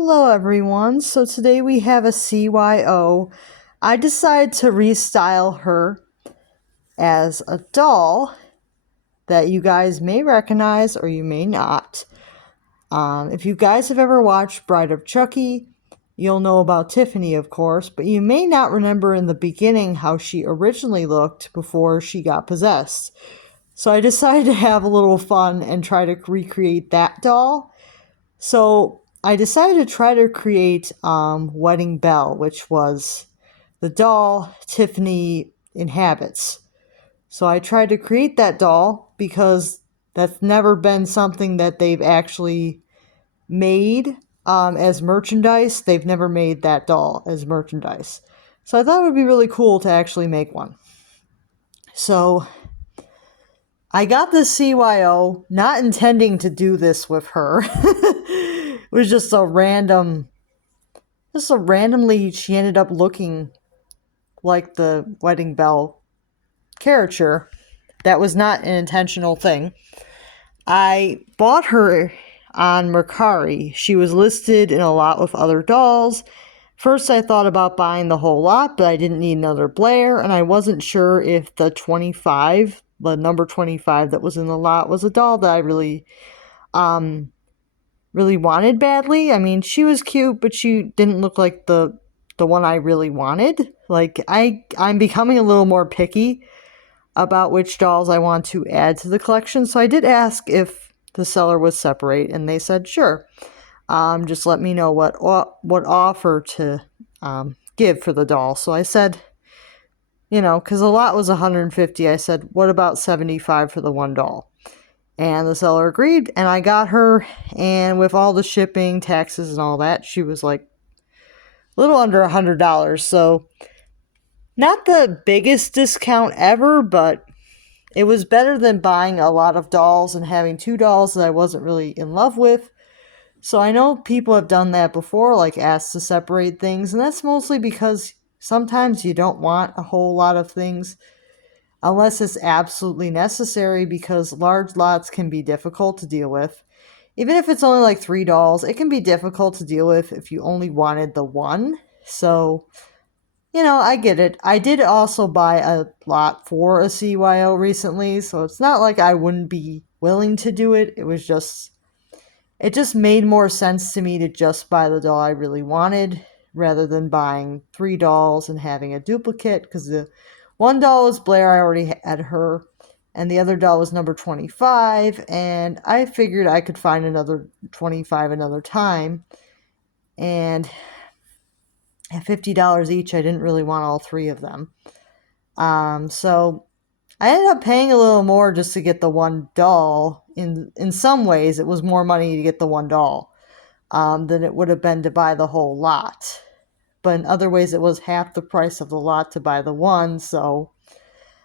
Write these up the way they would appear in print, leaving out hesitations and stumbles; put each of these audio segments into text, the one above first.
Hello everyone, so today we have a CYO. I decided to restyle her as a doll that you guys may recognize or you may not. If you guys have ever watched Bride of Chucky, you'll know about Tiffany, of course, but you may not remember in the beginning how she originally looked before she got possessed. So I decided to have a little fun and try to recreate that doll. So I decided to try to create Wedding Belle, which was the doll Tiffany inhabits. So I tried to create that doll because that's never been something that they've actually made as merchandise. They've never made that doll as merchandise. So I thought it would be really cool to actually make one. So I got this CYO not intending to do this with her. It was just randomly she ended up looking like the Wedding Belle caricature. That was not an intentional thing. I bought her on Mercari. She was listed in a lot with other dolls. First I thought about buying the whole lot, but I didn't need another Blair, and I wasn't sure if the number 25 that was in the lot was a doll that I really wanted badly. I mean, she was cute, but she didn't look like the one I really wanted. Like, I'm becoming a little more picky about which dolls I want to add to the collection. So I did ask if the seller would separate, and they said sure. Just let me know what offer to give for the doll. So I said, because the lot was $150, I said, what about $75 for the one doll? And the seller agreed, and I got her, and with all the shipping, taxes, and all that, she was like a little under $100. So not the biggest discount ever, but it was better than buying a lot of dolls and having two dolls that I wasn't really in love with. So I know people have done that before, like asked to separate things, and that's mostly because sometimes you don't want a whole lot of things unless it's absolutely necessary, because large lots can be difficult to deal with. Even if it's only like 3 dolls, it can be difficult to deal with if you only wanted the one. So, I get it. I did also buy a lot for a CYO recently, so it's not like I wouldn't be willing to do it. It just made more sense to me to just buy the doll I really wanted rather than buying 3 dolls and having a duplicate, because the one doll was Blair, I already had her, and the other doll was number 25, and I figured I could find another 25 another time, and at $50 each, I didn't really want all 3 of them. So I ended up paying a little more just to get the one doll. In some ways, it was more money to get the one doll than it would have been to buy the whole lot. But in other ways, it was half the price of the lot to buy the one. So,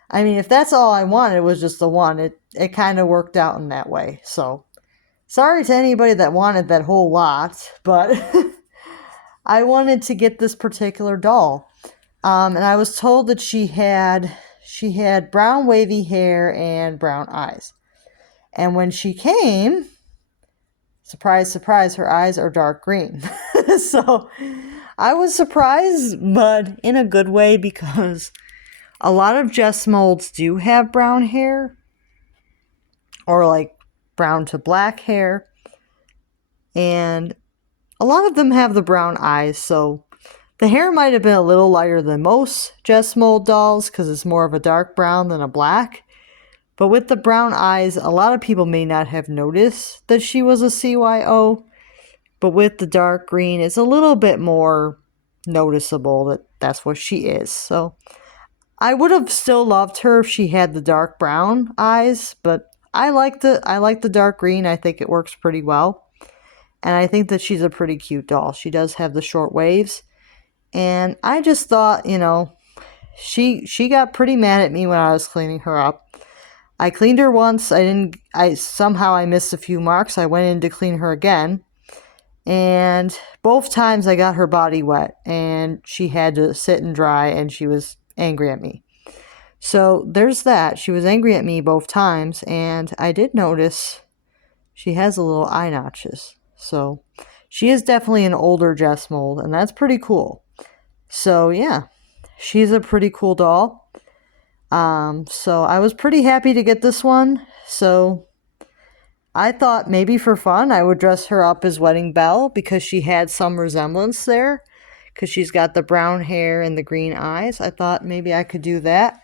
I mean, if that's all I wanted, was just the one, it kind of worked out in that way. So, sorry to anybody that wanted that whole lot, but I wanted to get this particular doll. And I was told that she had brown wavy hair and brown eyes. And when she came, surprise, surprise, her eyes are dark green. So I was surprised, but in a good way, because a lot of Jess molds do have brown hair, or like brown to black hair, and a lot of them have the brown eyes, so the hair might have been a little lighter than most Jess mold dolls because it's more of a dark brown than a black. But with the brown eyes, a lot of people may not have noticed that she was a CYO. But with the dark green, it's a little bit more noticeable that that's what she is. So I would have still loved her if she had the dark brown eyes, but I like the dark green. I think it works pretty well. And I think that she's a pretty cute doll. She does have the short waves. And I just thought, she got pretty mad at me when I was cleaning her up. I cleaned her once. Somehow I missed a few marks. I went in to clean her again. And both times I got her body wet, and she had to sit and dry, and she was angry at me. So there's that. She was angry at me both times, and I did notice she has a little eye notches. So She is definitely an older Jess mold, and that's pretty cool. So yeah, she's a pretty cool doll. So I was pretty happy to get this one. So I thought maybe for fun I would dress her up as Wedding Belle because she had some resemblance there. Because she's got the brown hair and the green eyes. I thought maybe I could do that.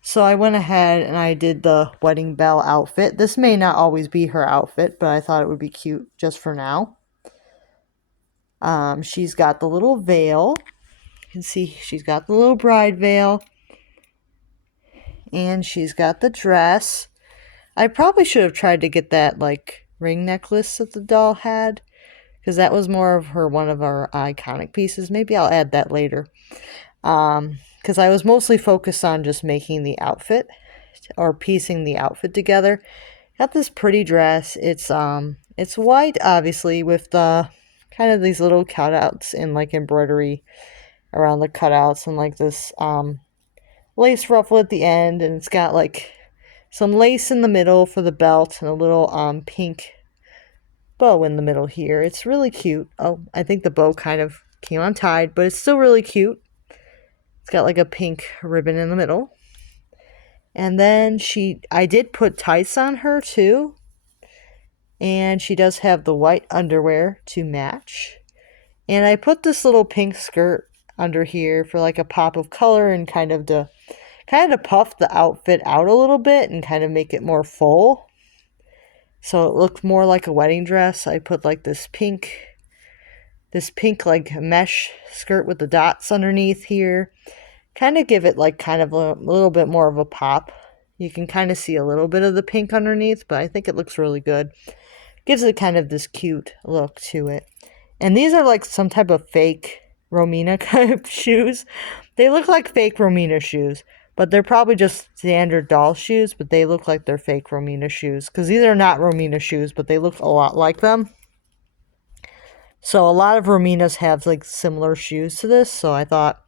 So I went ahead and I did the Wedding Belle outfit. This may not always be her outfit, but I thought it would be cute just for now. She's got the little veil. You can see she's got the little bride veil. And she's got the dress. I probably should have tried to get that like ring necklace that the doll had, because that was more of her, one of our iconic pieces. Maybe I'll add that later. Because I was mostly focused on just making the outfit or piecing the outfit together. Got this pretty dress. It's white, obviously, with the kind of these little cutouts and like embroidery around the cutouts, and like this lace ruffle at the end, and it's got like some lace in the middle for the belt and a little pink bow in the middle here. It's really cute. Oh, I think the bow kind of came untied, but it's still really cute. It's got like a pink ribbon in the middle. And then I did put tights on her too. And she does have the white underwear to match. And I put this little pink skirt under here for like a pop of color and kind of to puff the outfit out a little bit and kind of make it more full. So it looked more like a wedding dress. I put like this pink like mesh skirt with the dots underneath here. Kind of give it like kind of a little bit more of a pop. You can kind of see a little bit of the pink underneath, but I think it looks really good. Gives it kind of this cute look to it. And these are like some type of fake Romina kind of shoes. They look like fake Romina shoes, but they're probably just standard doll shoes, but they look like they're fake Romina shoes. Because these are not Romina shoes, but they look a lot like them. So a lot of Rominas have like similar shoes to this, so I thought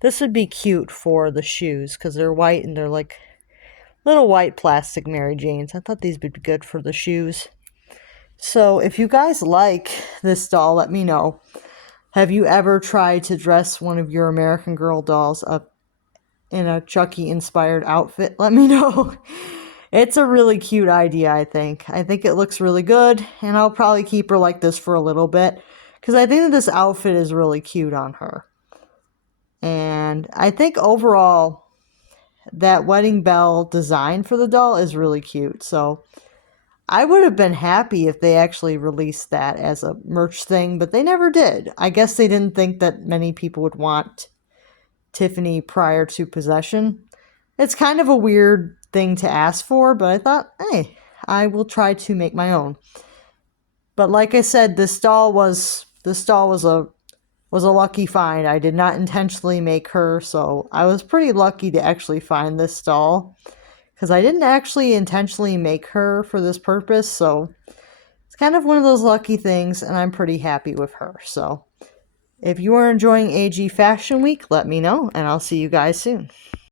this would be cute for the shoes because they're white and they're like little white plastic Mary Janes. I thought these would be good for the shoes. So if you guys like this doll, let me know. Have you ever tried to dress one of your American Girl dolls up in a Chucky inspired outfit? Let me know. It's a really cute idea, I think. I think it looks really good, and I'll probably keep her like this for a little bit because I think that this outfit is really cute on her. And I think overall that Wedding Belle design for the doll is really cute. So I would have been happy if they actually released that as a merch thing, but they never did. I guess they didn't think that many people would want Tiffany prior to possession. It's kind of a weird thing to ask for, but I thought, hey, I will try to make my own. But like I said, this doll was a lucky find. I did not intentionally make her, so I was pretty lucky to actually find this doll because I didn't actually intentionally make her for this purpose, so it's kind of one of those lucky things, and I'm pretty happy with her. So if you are enjoying AG Fashion Week, let me know, and I'll see you guys soon.